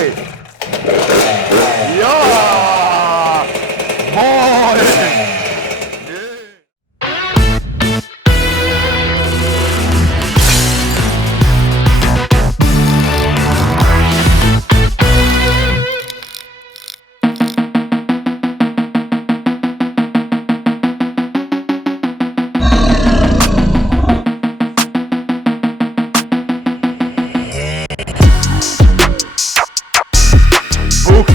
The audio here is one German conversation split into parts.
Boy! Ja! Boy!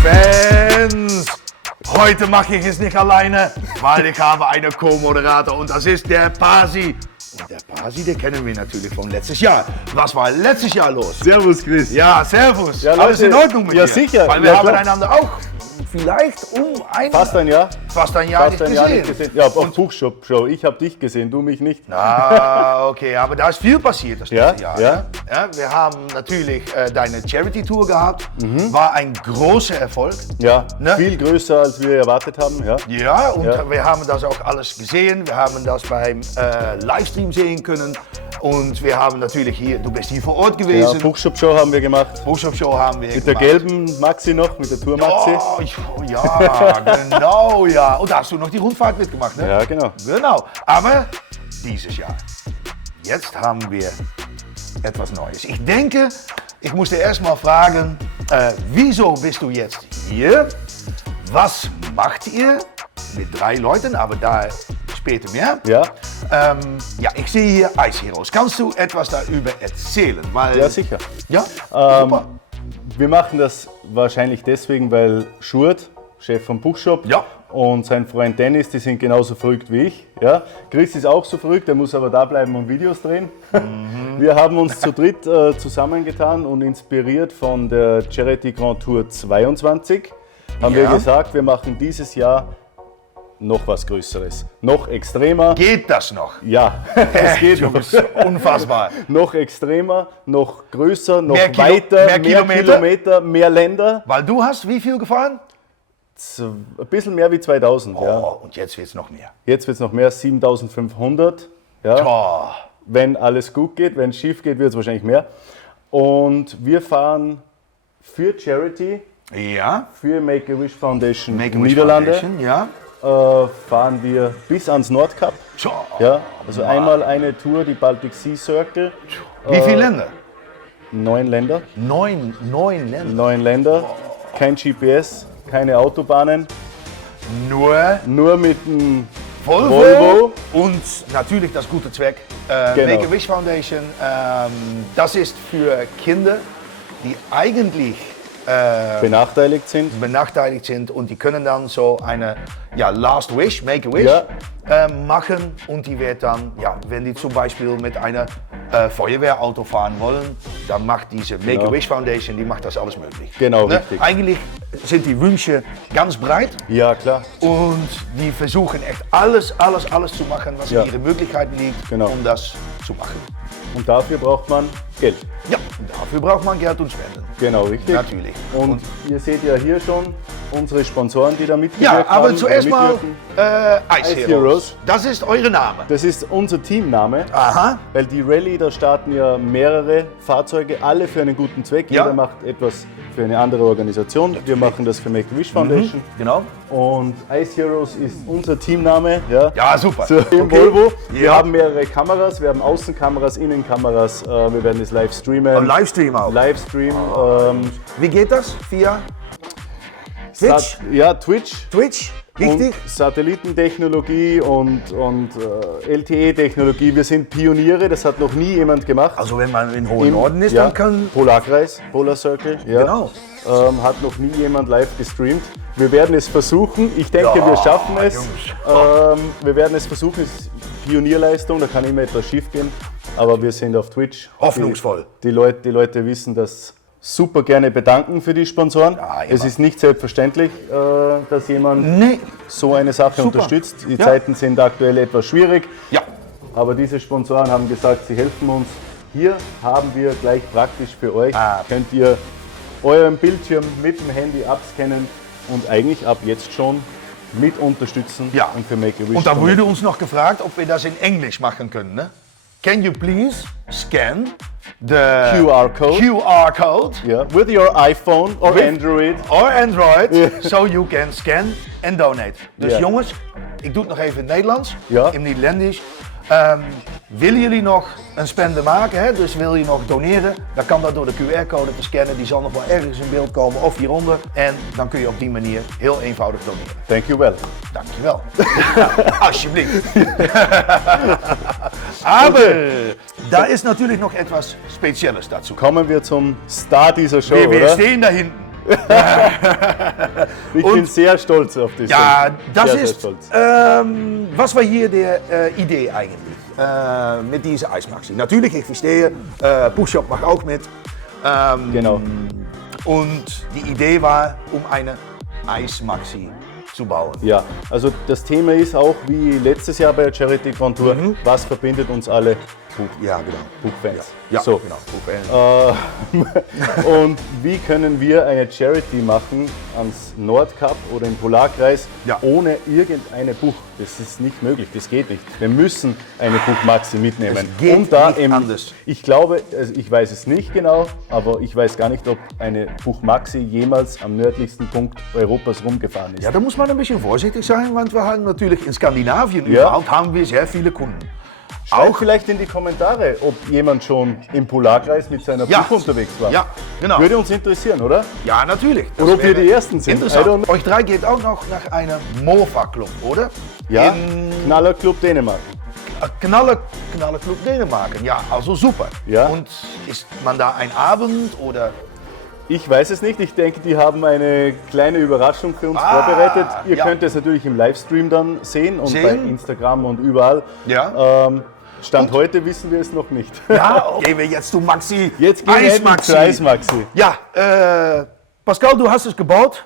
Fans, heute mache ich es nicht alleine, weil ich habe einen Co-Moderator und das ist der Pasi. Und der Pasi, den kennen wir natürlich von letztes Jahr. Was war letztes Jahr los? Servus Chris. Ja, servus. Ja, Alles Leute, in Ordnung mit dir? ja, sicher. Weil wir Ja, haben klar. einander auch vielleicht Fast ein Jahr. fast ein Jahr nicht gesehen. Ja, auf Buchshop-Show. Ich habe dich gesehen, du mich nicht. Ah, okay, aber da ist viel passiert das letzte Ja, Jahr. ja. Ne? Ja, wir haben natürlich deine Charity-Tour gehabt, war ein großer Erfolg. Ja, Ne? viel größer, als wir erwartet haben. Ja, Ja, und Ja. wir haben das auch alles gesehen. Wir haben das beim Livestream sehen können. Und wir haben natürlich hier, du bist hier vor Ort ja gewesen. Buchshop-Show haben wir gemacht. Buchshop-Show haben wir Mit der gelben Maxi noch, mit der Tour Maxi. Oh, ja, genau, ja. Und da hast du noch die Rundfahrt mitgemacht, ne? Ja, genau. Genau. Aber dieses Jahr, jetzt haben wir etwas Neues. Ich denke, ich muss dir erstmal fragen, wieso bist du jetzt hier? Was macht ihr mit 3 Leuten, aber da später mehr? Ja, Ja, ich sehe hier Ice Heroes. Kannst du etwas darüber erzählen? Weil, ja sicher. Ja, Ähm, super. Wir machen das wahrscheinlich deswegen, weil Schurt, Chef vom Buchshop, Ja. und sein Freund Dennis, die sind genauso verrückt wie ich. Ja. Chris ist auch so verrückt, der muss aber da bleiben und Videos drehen. Wir haben uns zu dritt zusammengetan und inspiriert von der Charity Grand Tour 22 haben wir Ja. gesagt, wir machen dieses Jahr noch was Größeres, noch extremer. Geht das noch? Ja, es geht Du noch. bist unfassbar. Noch extremer, noch größer, noch Mehr weiter, mehr Kilometer, mehr Länder. Weil du hast wie viel gefahren? Ein bisschen mehr wie 2000. Ja. Oh, und jetzt wird es noch mehr. Jetzt wird es noch mehr, 7500. Ja. Oh, Wenn alles gut geht, wenn es schief geht, wird es wahrscheinlich mehr. Und wir fahren für Charity, ja. für Make-A-Wish Foundation Make-A-Wish Niederlande, Foundation, ja. fahren wir bis ans Nordkap. Tja. Ja. Also einmal eine Tour, die Baltic Sea Circle. Wie viele Länder? 9 Länder. 9 Länder. 9 Länder, kein GPS, keine Autobahnen, nur mit einem Volvo. Und natürlich das gute Zweck. Genau. Make-A-Wish Foundation, das ist für Kinder, die eigentlich benachteiligt sind. benachteiligt sind und die können dann so eine Last Wish, Make-A-Wish Ja. machen und die wird dann, ja, wenn die zum Beispiel mit einer Feuerwehrauto fahren wollen, dann macht diese Make-A-Wish Foundation, die macht das alles möglich. Genau, richtig. Eigentlich sind die Wünsche ganz breit Ja, klar. und die versuchen echt alles zu machen, was Ja. in ihren Möglichkeiten liegt, Genau. um das zu machen. Und dafür braucht man Geld. Ja, und dafür braucht man Geld und Spenden. Genau, richtig. Natürlich. Und ihr seht ja hier schon unsere Sponsoren, die da mitgewirkt Ja, haben. aber zuerst oder mal mitwirken. Ice Ice Heroes. Heroes. Das ist eure Name. Das ist unser Teamname. Aha. Weil die Rallye, da starten ja mehrere Fahrzeuge, alle für einen guten Zweck. Ja. Jeder macht etwas für eine andere Organisation. Wir machen das für Make-A-Wish Foundation. Genau. Und Ice Heroes ist unser Teamname. Ja, Ja, super. So, im Okay. Volvo. Wir Ja. haben mehrere Kameras, wir haben Außenkameras, Innenkameras. Wir werden es live streamen. Livestream auch. Livestream. Wie geht das? Via Twitch? Ja, Twitch. Twitch? Richtig? Und Satellitentechnologie und LTE-Technologie. Wir sind Pioniere, das hat noch nie jemand gemacht. Also wenn man in hohen Norden ist, dann kann... Polarkreis, Polar Circle, ja. Genau. Hat noch nie jemand live gestreamt. Wir werden es versuchen. Ich denke, Ja, wir schaffen es. Jungs. Wir werden es versuchen. Es ist Pionierleistung, da kann immer etwas schief gehen. Aber wir sind auf Twitch. Hoffnungsvoll. Die Leute wissen das super gerne bedanken für die Sponsoren. Ja, immer. Es ist nicht selbstverständlich, dass jemand Nee. so eine Sache Super. unterstützt. Die Ja. Zeiten sind aktuell etwas schwierig. Ja. Aber diese Sponsoren haben gesagt, sie helfen uns. Hier haben wir gleich praktisch für euch, könnt ihr euren Bildschirm mit dem Handy abscannen und eigentlich ab jetzt schon mit unterstützen Ja. und für Make-A-Wish. Und da wurde uns noch gefragt, ob wir das in Englisch machen können. Ne? Can you please scan the QR-code. QR-code Yeah, with your iPhone or Android. or Android, so you can scan and donate. Dus Ja. jongens, ik doe het nog even in het Nederlands, Ja. in Nederlandisch. Willen jullie nog een spende maken, hè? Dus wil je nog doneren, dan kan dat door de QR-code te scannen. Die zal nog wel ergens in beeld komen of hieronder. En dan kun je op die manier heel eenvoudig doneren. Thank you well. Dankjewel. Alsjeblieft. Aber da ist natürlich noch etwas Spezielles dazu. Kommen wir zum Star dieser Show, Wir oder? stehen da hinten. Ich bin sehr stolz auf das. Ja, das sehr, ist, Sehr stolz. was war hier der Idee eigentlich mit dieser Eismaxi? Natürlich, ich verstehe, Push-Up macht auch mit. Genau. Und die Idee war, eine Eismaxi zu bauen. Ja, also das Thema ist auch wie letztes Jahr bei der Charity Grand Tour, was verbindet uns alle Ja, genau. Buchfans. Ja, So. genau. Und wie können wir eine Charity machen ans Nordkap oder im Polarkreis Ja. ohne irgendeine Buch? Das ist nicht möglich, das geht nicht. Wir müssen eine Buchmaxi mitnehmen. Es geht nicht anders. Ich glaube, also ich weiß es nicht genau, aber ich weiß gar nicht, ob eine Buchmaxi jemals am nördlichsten Punkt Europas rumgefahren ist. Ja, da muss man ein bisschen vorsichtig sein, want wir haben natürlich in Skandinavien Ja. überhaupt haben wir sehr viele Kunden. Auch vielleicht in die Kommentare, ob jemand schon im Polarkreis mit seiner Ja. Buch unterwegs war. Ja, genau. Würde uns interessieren, oder? Ja, natürlich. Das Oder ob wir wäre die Ersten sind. Interessant. I don't know. Euch drei geht auch noch nach einem Mofa-Club, oder? Ja, In Knaller Club Dänemark. Knallerclub Dänemark. Ja, also super. Ja. Und ist man da ein Abend oder? Ich weiß es nicht. Ich denke, die haben eine kleine Überraschung für uns vorbereitet. Ihr ja. könnt es natürlich im Livestream dann sehen und Sehen. bei Instagram und überall. Ja. Stand heute wissen wir es noch nicht. Ja, gehen wir jetzt zu Maxi. Jetzt gehen wir endlich zu Eismaxi. Ja, Pascal, du hast es gebaut,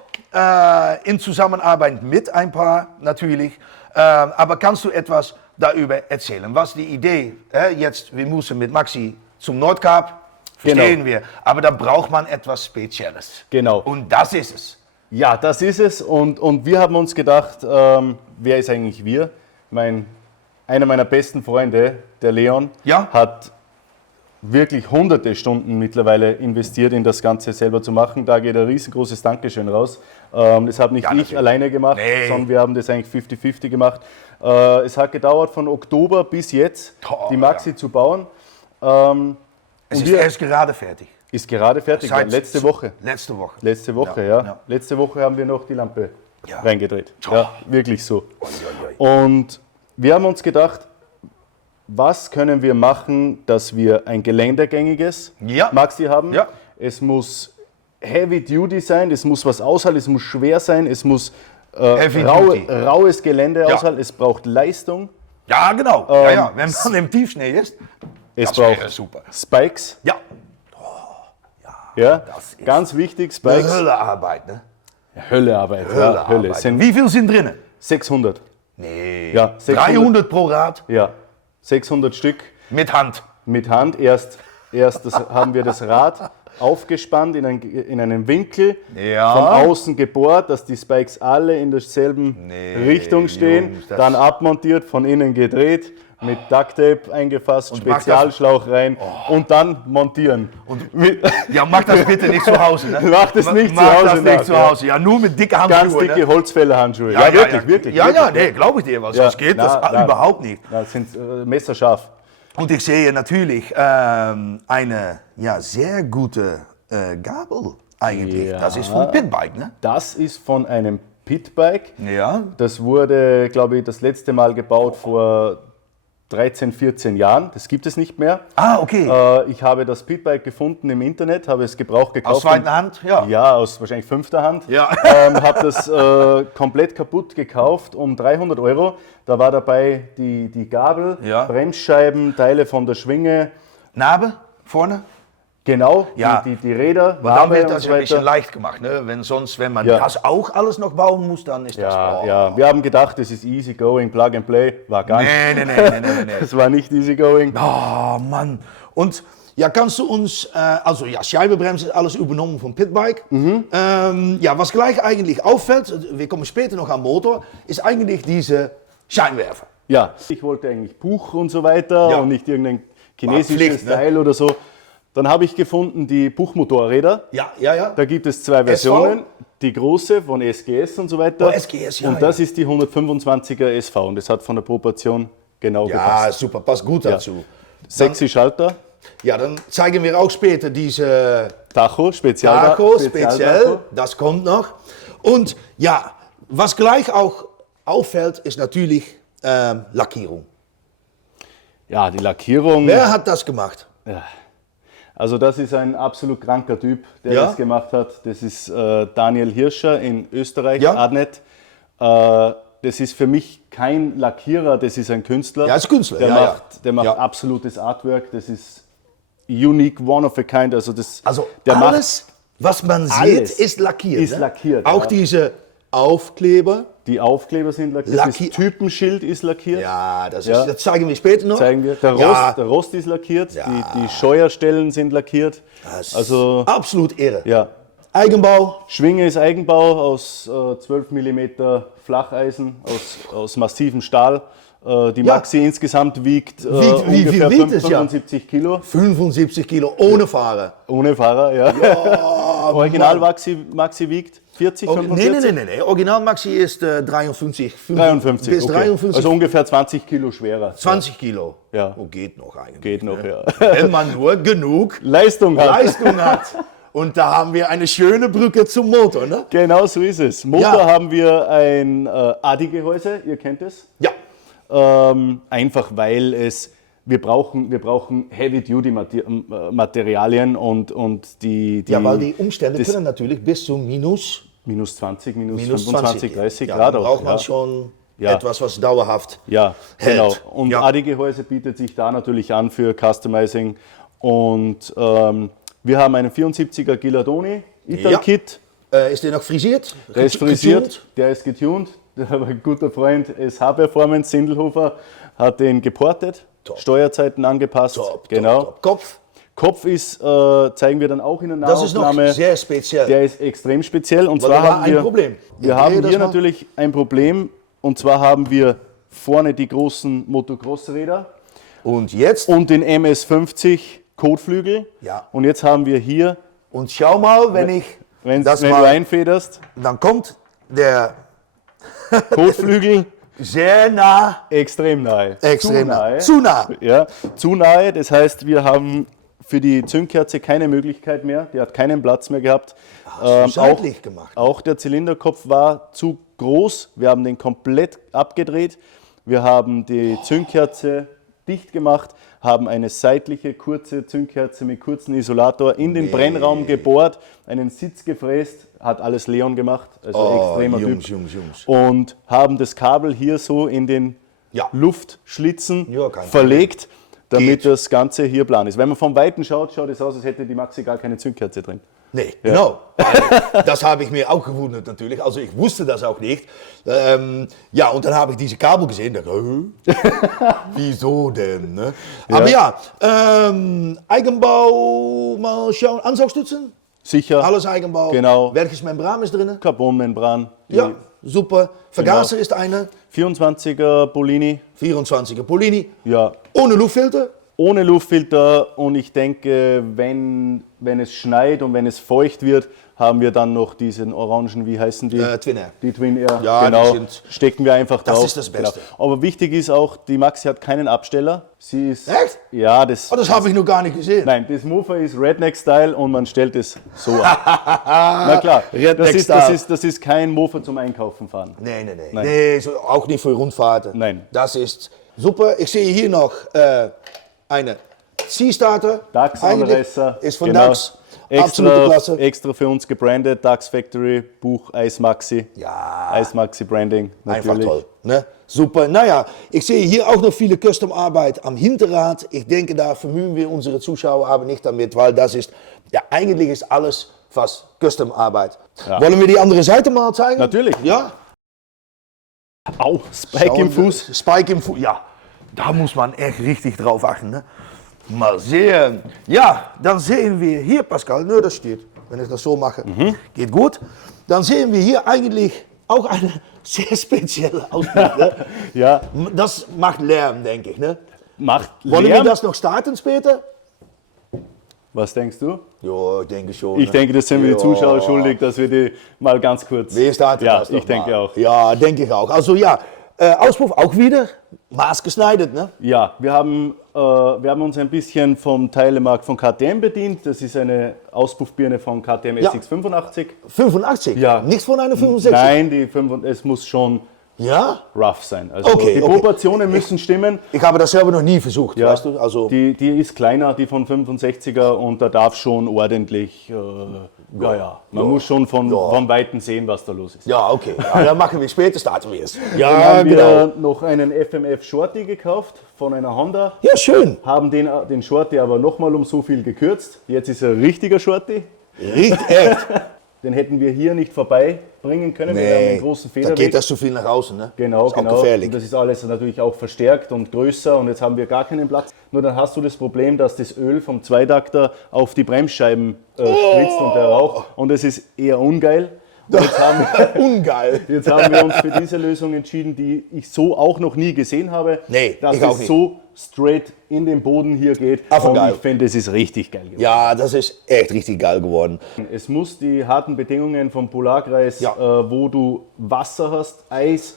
in Zusammenarbeit mit ein paar natürlich. Aber kannst du etwas darüber erzählen? Was die Idee, jetzt, wir müssen mit Maxi zum Nordkap, verstehen wir. Aber da braucht man etwas Spezielles. Genau. Und das ist es. Ja, das ist es. Und wir haben uns gedacht, wer ist eigentlich wir? Einer meiner besten Freunde, der Leon, Ja. hat wirklich hunderte Stunden mittlerweile investiert, in das Ganze selber zu machen. Da geht ein riesengroßes Dankeschön raus. Das habe nicht Ja, ich natürlich. alleine gemacht, Nee. sondern wir haben das eigentlich 50-50 gemacht. Es hat gedauert von Oktober bis jetzt, die Maxi zu bauen. Es Und ist wir- erst gerade fertig. Ist gerade fertig, Seit- letzte Woche. Letzte Woche. Letzte Woche, Ja, ja. ja. Letzte Woche haben wir noch die Lampe Ja. reingedreht. Oh. Ja, wirklich so. Oi, oi, oi. Und wir haben uns gedacht, was können wir machen, dass wir ein geländegängiges Ja. Maxi haben? Ja. Es muss Heavy Duty sein, es muss was aushalten, es muss schwer sein, es muss Heavy Duty. raues Gelände Ja. aushalten, es braucht Leistung, Ja, genau. Ja, ja. Wenn man im Tiefschnee ist, es das wäre braucht super. Spikes. Ja. Ja, Das ist ganz wichtig, Eine Spikes. Höllearbeit, ne? Höllearbeit. Ja, Hölle. Es sind Wie viel sind drinnen? 600. Nee. Ja, 600. 300 pro Rad Ja, 600 Stück mit Hand. mit Hand. Erst haben wir das Rad aufgespannt in einen Winkel, Ja. von außen gebohrt, dass die Spikes alle in derselben Richtung stehen, Jungs, das- dann abmontiert, von innen gedreht, mit Ducktape eingefasst, Und macht Spezialschlauch rein und dann montieren. Ja, mach das bitte nicht zu Hause. Ne? Mach das nicht zu Mach Hause das nicht nach, zu ja. Hause. Ja, nur mit dicken Handschuhen. Ganz dicke Ne? Holzfällerhandschuhe. Ja, wirklich. Ja, wirklich. nee, glaube ich dir, was sonst geht das na, überhaupt nicht. Das sind messerscharf. Und ich sehe natürlich eine sehr gute Gabel eigentlich. Ja. Das ist von Pitbike, ne? Das ist von einem Pitbike. Ja. Das wurde, glaube ich, das letzte Mal gebaut vor 13, 14 Jahren. Das gibt es nicht mehr. Ah, okay. Ich habe das Pitbike gefunden im Internet, habe es gebraucht gekauft. Aus zweiter Hand? Ja. Ja, aus wahrscheinlich 5. Hand. Ja. Habe das komplett kaputt gekauft um 300 Euro. Da war dabei die Gabel, Ja. Bremsscheiben, Teile von der Schwinge. Narbe vorne? Genau, Ja. die Räder, Dann Wabe wird und das so ein bisschen weiter. leicht gemacht. Ne? Wenn man Ja. das auch alles noch bauen muss, dann ist das... Ja, ja, wir haben gedacht, das ist easy going, Plug and Play. War gar nicht. Nee. Es war nicht easy going. Oh Mann. Und ja, kannst du uns, also ja, Scheibenbremse ist alles übernommen vom Pitbike. Ja, was gleich eigentlich auffällt, wir kommen später noch am Motor, ist eigentlich diese Scheinwerfer. Ja, ich wollte eigentlich Buch und so weiter Ja. und nicht irgendein chinesisches Pflicht, ne? Teil oder so. Dann habe ich gefunden die Buchmotorräder. Ja, ja, ja. Da gibt es zwei Versionen. Die große von SGS und so weiter. Oh, SGS, ja. Und das ist die 125er SV und das hat von der Proportion genau gepasst. Ja, super, passt gut dazu. Sexy Schalter. Ja, dann zeigen wir auch später diese Tacho, speziell. speziell, das kommt noch. Und ja, was gleich auch auffällt, ist natürlich Lackierung. Ja, die Lackierung. Wer hat das gemacht? Ja. Also das ist ein absolut kranker Typ, der Ja? das gemacht hat. Das ist Daniel Hirscher in Österreich, Ja? Adnet. Das ist für mich kein Lackierer, das ist ein Künstler. Ja, ist Künstler, Der macht Ja. absolutes Artwork, das ist unique, one of a kind. Also, der alles, was man sieht, alles ist lackiert. ist lackiert, Auch ja. diese Aufkleber. die Aufkleber sind lackiert, das Typenschild ist lackiert. Ja, das Ja. zeigen wir später noch. Zeigen wir. Der Rost ist lackiert, Ja. die Steuerstellen sind lackiert. Das ist Also, absolut irre. ja. Eigenbau. Schwinge ist Eigenbau aus 12 mm Flacheisen, aus massivem Stahl. Die Maxi insgesamt wiegt Wie viel ungefähr wiegt es, ja? 75 Kilo. 75 Kilo ohne Fahrer. Ohne Fahrer, ja. Original Maxi wiegt 40, 45? Nee. Original Maxi ist 53. 53, Bis okay. 53. Also ungefähr 20 Kilo schwerer. 20 Kilo. Ja. Oh, geht noch eigentlich. Geht noch, ja. Wenn man nur genug Leistung hat. Leistung hat. Und da haben wir eine schöne Brücke zum Motor, ne? Genau so ist es. Motor haben wir ein Adi-Gehäuse, ihr kennt es. Ja. Einfach weil wir brauchen Heavy-Duty-Materialien und die Ja, weil die Umstände können natürlich bis zu minus minus 20, minus minus 25, 30 ja, Grad dann auch. braucht man Ja. schon Ja. etwas, was dauerhaft Ja, hält. genau. Und Ja. Adi-Gehäuse bietet sich da natürlich an für Customizing. Und wir haben einen 74er Gilardoni Ital-Kit. Ist der noch frisiert? Der ist frisiert, der ist getuned. Ein guter Freund SH Performance, Sindelhofer, hat den geportet, Steuerzeiten angepasst. Top, genau. top. Kopf, Kopf ist, zeigen wir dann auch in der das ist noch Nahaufnahme. sehr speziell. Der ist extrem speziell. Und Weil zwar da war haben ein wir, Problem. wir Ich haben drehe das hier mal. natürlich ein Problem. Und zwar haben wir vorne die großen Motocross-Räder Und jetzt, und den MS50 Kotflügel. Ja. Und jetzt haben wir hier, und schau mal, wenn wenn das du mal, einfederst, dann kommt der Kotflügel sehr nah, extrem nahe. extrem Zu nah. nahe. Zu nah. Ja, zu nahe. Das heißt, wir haben für die Zündkerze keine Möglichkeit mehr. Die hat keinen Platz mehr gehabt. Seitlich gemacht. Auch der Zylinderkopf war zu groß. Wir haben den komplett abgedreht. Wir haben die Zündkerze dicht gemacht, haben eine seitliche kurze Zündkerze mit kurzem Isolator in den Brennraum gebohrt, einen Sitz gefräst, hat alles Leon gemacht, also extremer Jungs, Typ. Jungs. Und haben das Kabel hier so in den Ja. Luftschlitzen Ja, kein verlegt, damit Geht. das Ganze hier plan ist. Wenn man von Weitem schaut, schaut es aus, als hätte die Maxi gar keine Zündkerze drin. Nee, genau. Das habe ich mir auch gewundert natürlich. Also ich wusste das auch nicht. Ja, und dann habe ich diese Kabel gesehen. Dachte, wieso denn? Ne? Aber ja, Eigenbau, mal schauen. Ansaugstützen? Sicher. Alles Eigenbau. Genau. Welches Membran ist drin? Carbonmembran. die Ja, super. Vergaser ist eine. 24er Bolini. 24er Polini. Ja. Ohne Luftfilter. Ohne Luftfilter und ich denke, wenn es schneit und wenn es feucht wird, haben wir dann noch diesen orangen, wie heißen die? Twin Air. Die Twin Air, Ja, genau, die sind- stecken wir einfach Das drauf. ist das Beste. Genau. Aber wichtig ist auch, die Maxi hat keinen Absteller. Sie ist, Echt? Ja, das, Oh, das habe ich noch gar nicht gesehen. nein, das Mofa ist Redneck-Style und man stellt es so ab. Na klar, Redneck-Style. das ist kein Mofa zum Einkaufen fahren. Nee. Nee, so, auch nicht für Rundfahrten. Nein. Das ist super. Ich sehe hier noch eine Sea-Starter. DAX Eigentlich Anreißer. ist von genau. DAX. Absolute Klasse. Extra für uns gebrandet, DAX Factory, Buch Ice Maxi. Ja. Ice Maxi Branding, natürlich. Einfach toll. Ne? Super. Naja, ich sehe hier auch noch viele Custom-Arbeit am Hinterrad. Ich denke, da vermühen wir unsere Zuschauer aber nicht damit, weil das ist, ja, eigentlich ist alles fast Custom-Arbeit. Ja. Wollen wir die andere Seite mal zeigen? Natürlich. Ja. Au, Spike im Fuß. Spike im Fuß, ja. Da muss man echt richtig drauf achten. Ne? Mal sehen. Ja, dann sehen wir hier, Pascal, nur das steht, wenn ich das so mache, geht gut. Dann sehen wir hier eigentlich auch eine sehr spezielle Ausbildung. Ne? Ja, Das macht Lärm, denke ich. Ne? macht Wollen wir Lärm. das noch starten später? Was denkst du? Ja, ich denke schon. Ich denke, das sind wir die Zuschauer schuldig, dass wir die mal ganz kurz... Wir starten ja, das doch ich denke mal. auch. Ja, denke ich auch. Also ja, Auspuff auch wieder maßgeschneidert, ne? Ja, wir haben uns ein bisschen vom Teilemarkt von KTM bedient. Das ist eine Auspuffbirne von KTM Ja. SX85. 85? Ja. Nichts von einer 65? Nein, es muss schon Ja? rough sein. Also Okay, die okay. Proportionen müssen stimmen. Ich habe das selber noch nie versucht, Ja, weißt du? Also, die ist kleiner, die von 65er, und da darf schon ordentlich, man muss schon von Weitem sehen, was da los ist. ja, okay. Ja, dann machen wir später, starten wir es. Dann Ja, haben genau. wir noch einen FMF Shorty gekauft von einer Honda, Ja, schön. haben den Shorty aber nochmal um so viel gekürzt. Jetzt ist er ein richtiger Shorty. Riecht echt. Den hätten wir hier nicht vorbeibringen können. Wir haben einen großen da Federweg. geht das zu viel nach außen, ne? Genau, ist genau. Auch gefährlich. Und das ist alles natürlich auch verstärkt und größer, und jetzt haben wir gar keinen Platz. Nur dann hast du das Problem, dass das Öl vom Zweitakter auf die Bremsscheiben spritzt und der Rauch, und das ist eher ungeil. Und Ungeil. jetzt haben wir uns für diese Lösung entschieden, die ich so auch noch nie gesehen habe, Nee, dass ich auch es nicht. so straight in den Boden hier geht. Aber Und geil. ich finde, es ist richtig geil geworden. Ja, das ist echt richtig geil geworden. Es muss die harten Bedingungen vom Polarkreis, Ja. wo du Wasser hast, Eis,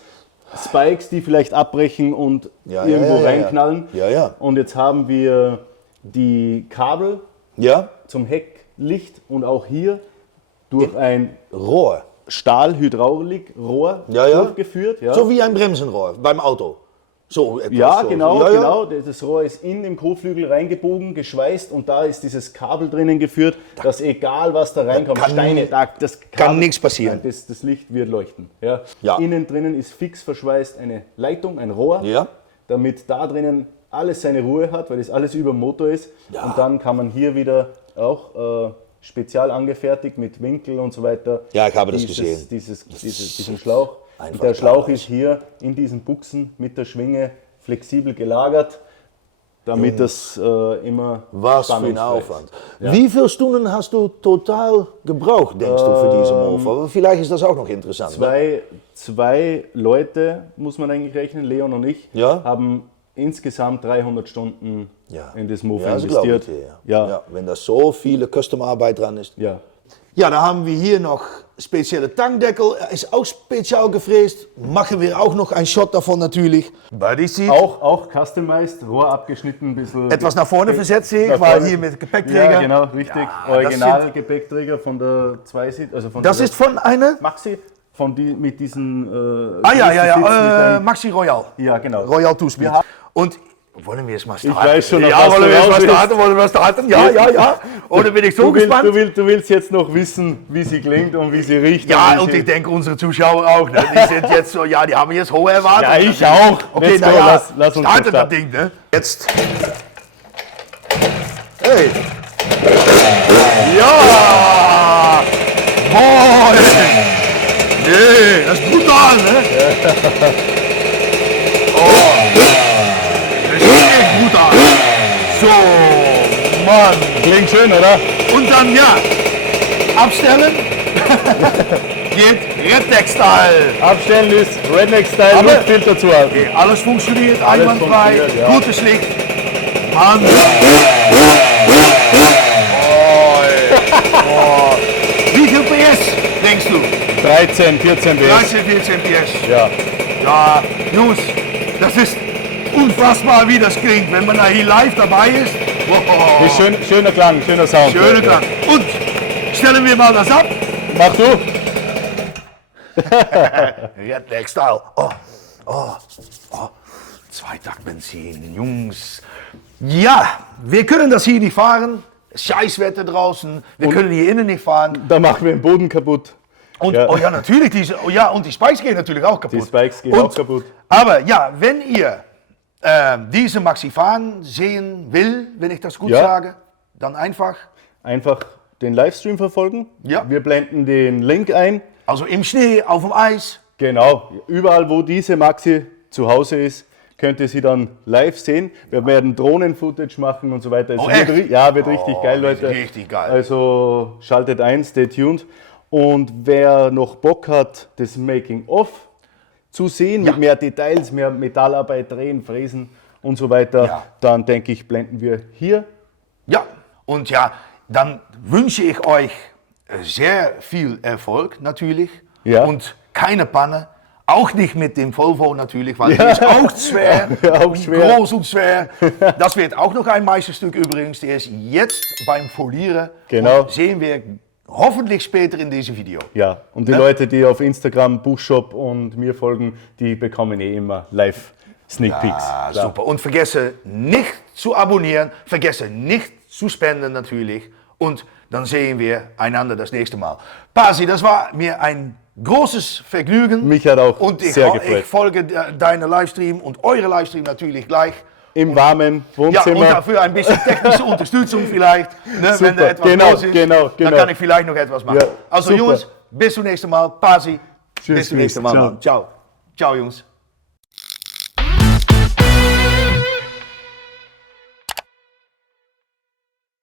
Spikes, die vielleicht abbrechen und Ja, irgendwo ja, ja, reinknallen. ja. Ja, ja. Und jetzt haben wir die Kabel Ja? zum Hecklicht und auch hier durch ein Rohr. Stahlhydraulikrohr Ja, ja. durchgeführt. Ja. So wie ein Bremsenrohr beim Auto. So etwas. Ja, so. genau, Ja, ja. genau. Das Rohr ist in den Kotflügel reingebogen, geschweißt, und da ist dieses Kabel drinnen geführt, dass egal was da reinkommt, kann- Steine, das kann nichts passieren. Nein, das Licht wird leuchten. Ja. Ja. Innen drinnen ist fix verschweißt eine Leitung, ein Rohr, Ja. damit da drinnen alles seine Ruhe hat, weil das alles über dem Motor ist. Ja. Und dann kann man hier wieder auch spezial angefertigt mit Winkel und so weiter. Ja, ich habe das gesehen. Diesen Schlauch. Einfach Und der Schlauch geil. ist hier in diesen Buchsen mit der Schwinge flexibel gelagert, damit das immer Was für ein spannungsfrei Aufwand. ist. Ja. Wie viele Stunden hast du total gebraucht, denkst du, für diese Mofa? Vielleicht ist das auch noch interessant. Ne? Zwei Leute, muss man eigentlich rechnen, Leon und ich, Ja. haben insgesamt 300 Stunden in das Mofa Ja, das glaube ich investiert. dir, ja. Ja, wenn da so viele Custom-Arbeit dran ist. Ja. Ja, da haben wir hier noch spezielle Tankdeckel. Er ist auch spezial gefräst. Machen wir auch noch einen Shot davon natürlich. Body Seat. Auch customized, Rohr abgeschnitten, ein bisschen. Etwas nach vorne versetzt sehe nach ich, weil vorne. hier mit Gepäckträger. Ja, genau, richtig. Ja, Original-Gepäckträger von der Zweisit, also von Das der ist von einer? Maxi, mit diesen. Maxi Royal. Ja, genau. Royal Two-Speed. Wir haben- Und wollen wir es mal starten? Ich weiß schon, auf ja, was wollen du wir es mal raus starten? Wollen wir starten? Ja. Oder bin ich so Du gespannt? willst jetzt noch wissen, wie sie klingt und wie sie riecht. Ja, wie und sie ich denke, unsere Zuschauer auch. Ne? Die sind jetzt so, ja, die haben jetzt hohe Erwartungen. Ja, ich auch. Okay, Let's go, naja, lass uns startet das starten. Ding, ne? Jetzt. Hey. Ja! Boah! Nee, das ist brutal, ne? Oh. Das ist echt brutal. So, Mann. Klingt schön, oder? Und dann, ja, abstellen. Geht Redneck-Style. Abstellen ist Redneck-Style, Aber- Luftfilter zu haben. Okay, alles funktioniert einwandfrei, funktioniert, ja. gutes Licht. Mann. Oh. Wie viel PS denkst du? 13, 14 PS. 13, 14 PS. Ja. Ja, Jungs, das ist unfassbar, wie das klingt, wenn man da hier live dabei ist. Wow. Ist schöner Klang, schöner Sound. Schöne Ja. Klang. Und stellen wir mal das ab. Mach du. Redneck-Style. Oh. Zweitaktbenzin, Jungs. Ja, wir können das hier nicht fahren. Scheißwetter draußen. Wir können hier innen nicht fahren. Da machen wir den Boden kaputt. Und, Ja. oh ja, natürlich. Und die Spikes gehen natürlich auch kaputt. Die Spikes gehen Und- auch kaputt. Aber ja, wenn ihr diese Maxi fahren sehen will, wenn ich das gut Ja. sage, dann einfach, Einfach den Livestream verfolgen. Ja. Wir blenden den Link ein. also im Schnee, auf dem Eis. Genau. Überall, wo diese Maxi zu Hause ist, könnt ihr sie dann live sehen. Wir werden Drohnen-Footage machen und so weiter. Es Oh, wird echt? Ja, wird richtig geil, wird Leute. richtig geil. Also schaltet ein, stay tuned. Und wer noch Bock hat, das Making-of zu sehen, Ja. mit mehr Details, mehr Metallarbeit, Drehen, Fräsen und so weiter, Ja. dann denke ich, blenden wir hier. Ja, Und ja, dann wünsche ich euch sehr viel Erfolg natürlich Ja. und keine Panne. Auch nicht mit dem Volvo natürlich, weil der ist auch schwer, auch schwer. groß und schwer. Das wird auch noch ein Meisterstück übrigens. Der ist jetzt beim Polieren. Genau. Und sehen wir hoffentlich später in diesem Video. Ja, und die Leute, die auf Instagram, Buchshop und mir folgen, die bekommen immer live Sneak Peeks. Ah, Klar. super. Und vergesse nicht zu abonnieren, vergesse nicht zu spenden natürlich. Und dann sehen wir einander das nächste Mal. Pasi, das war mir ein großes Vergnügen. Mich hat auch und sehr ich gefreut. folge deiner Livestream und eure Livestream natürlich gleich. Im warmen Ja, und Wohnzimmer. dafür ein bisschen technische Unterstützung vielleicht. Ne, wenn da Super. etwas Genau, los ist, genau. dann kann ich vielleicht noch etwas machen. Ja, Also super. Jungs, bis zum nächsten Mal. Pasi, bis Tschüss, zum nächsten Mal. ciao. Mann. Ciao. Ciao Jungs.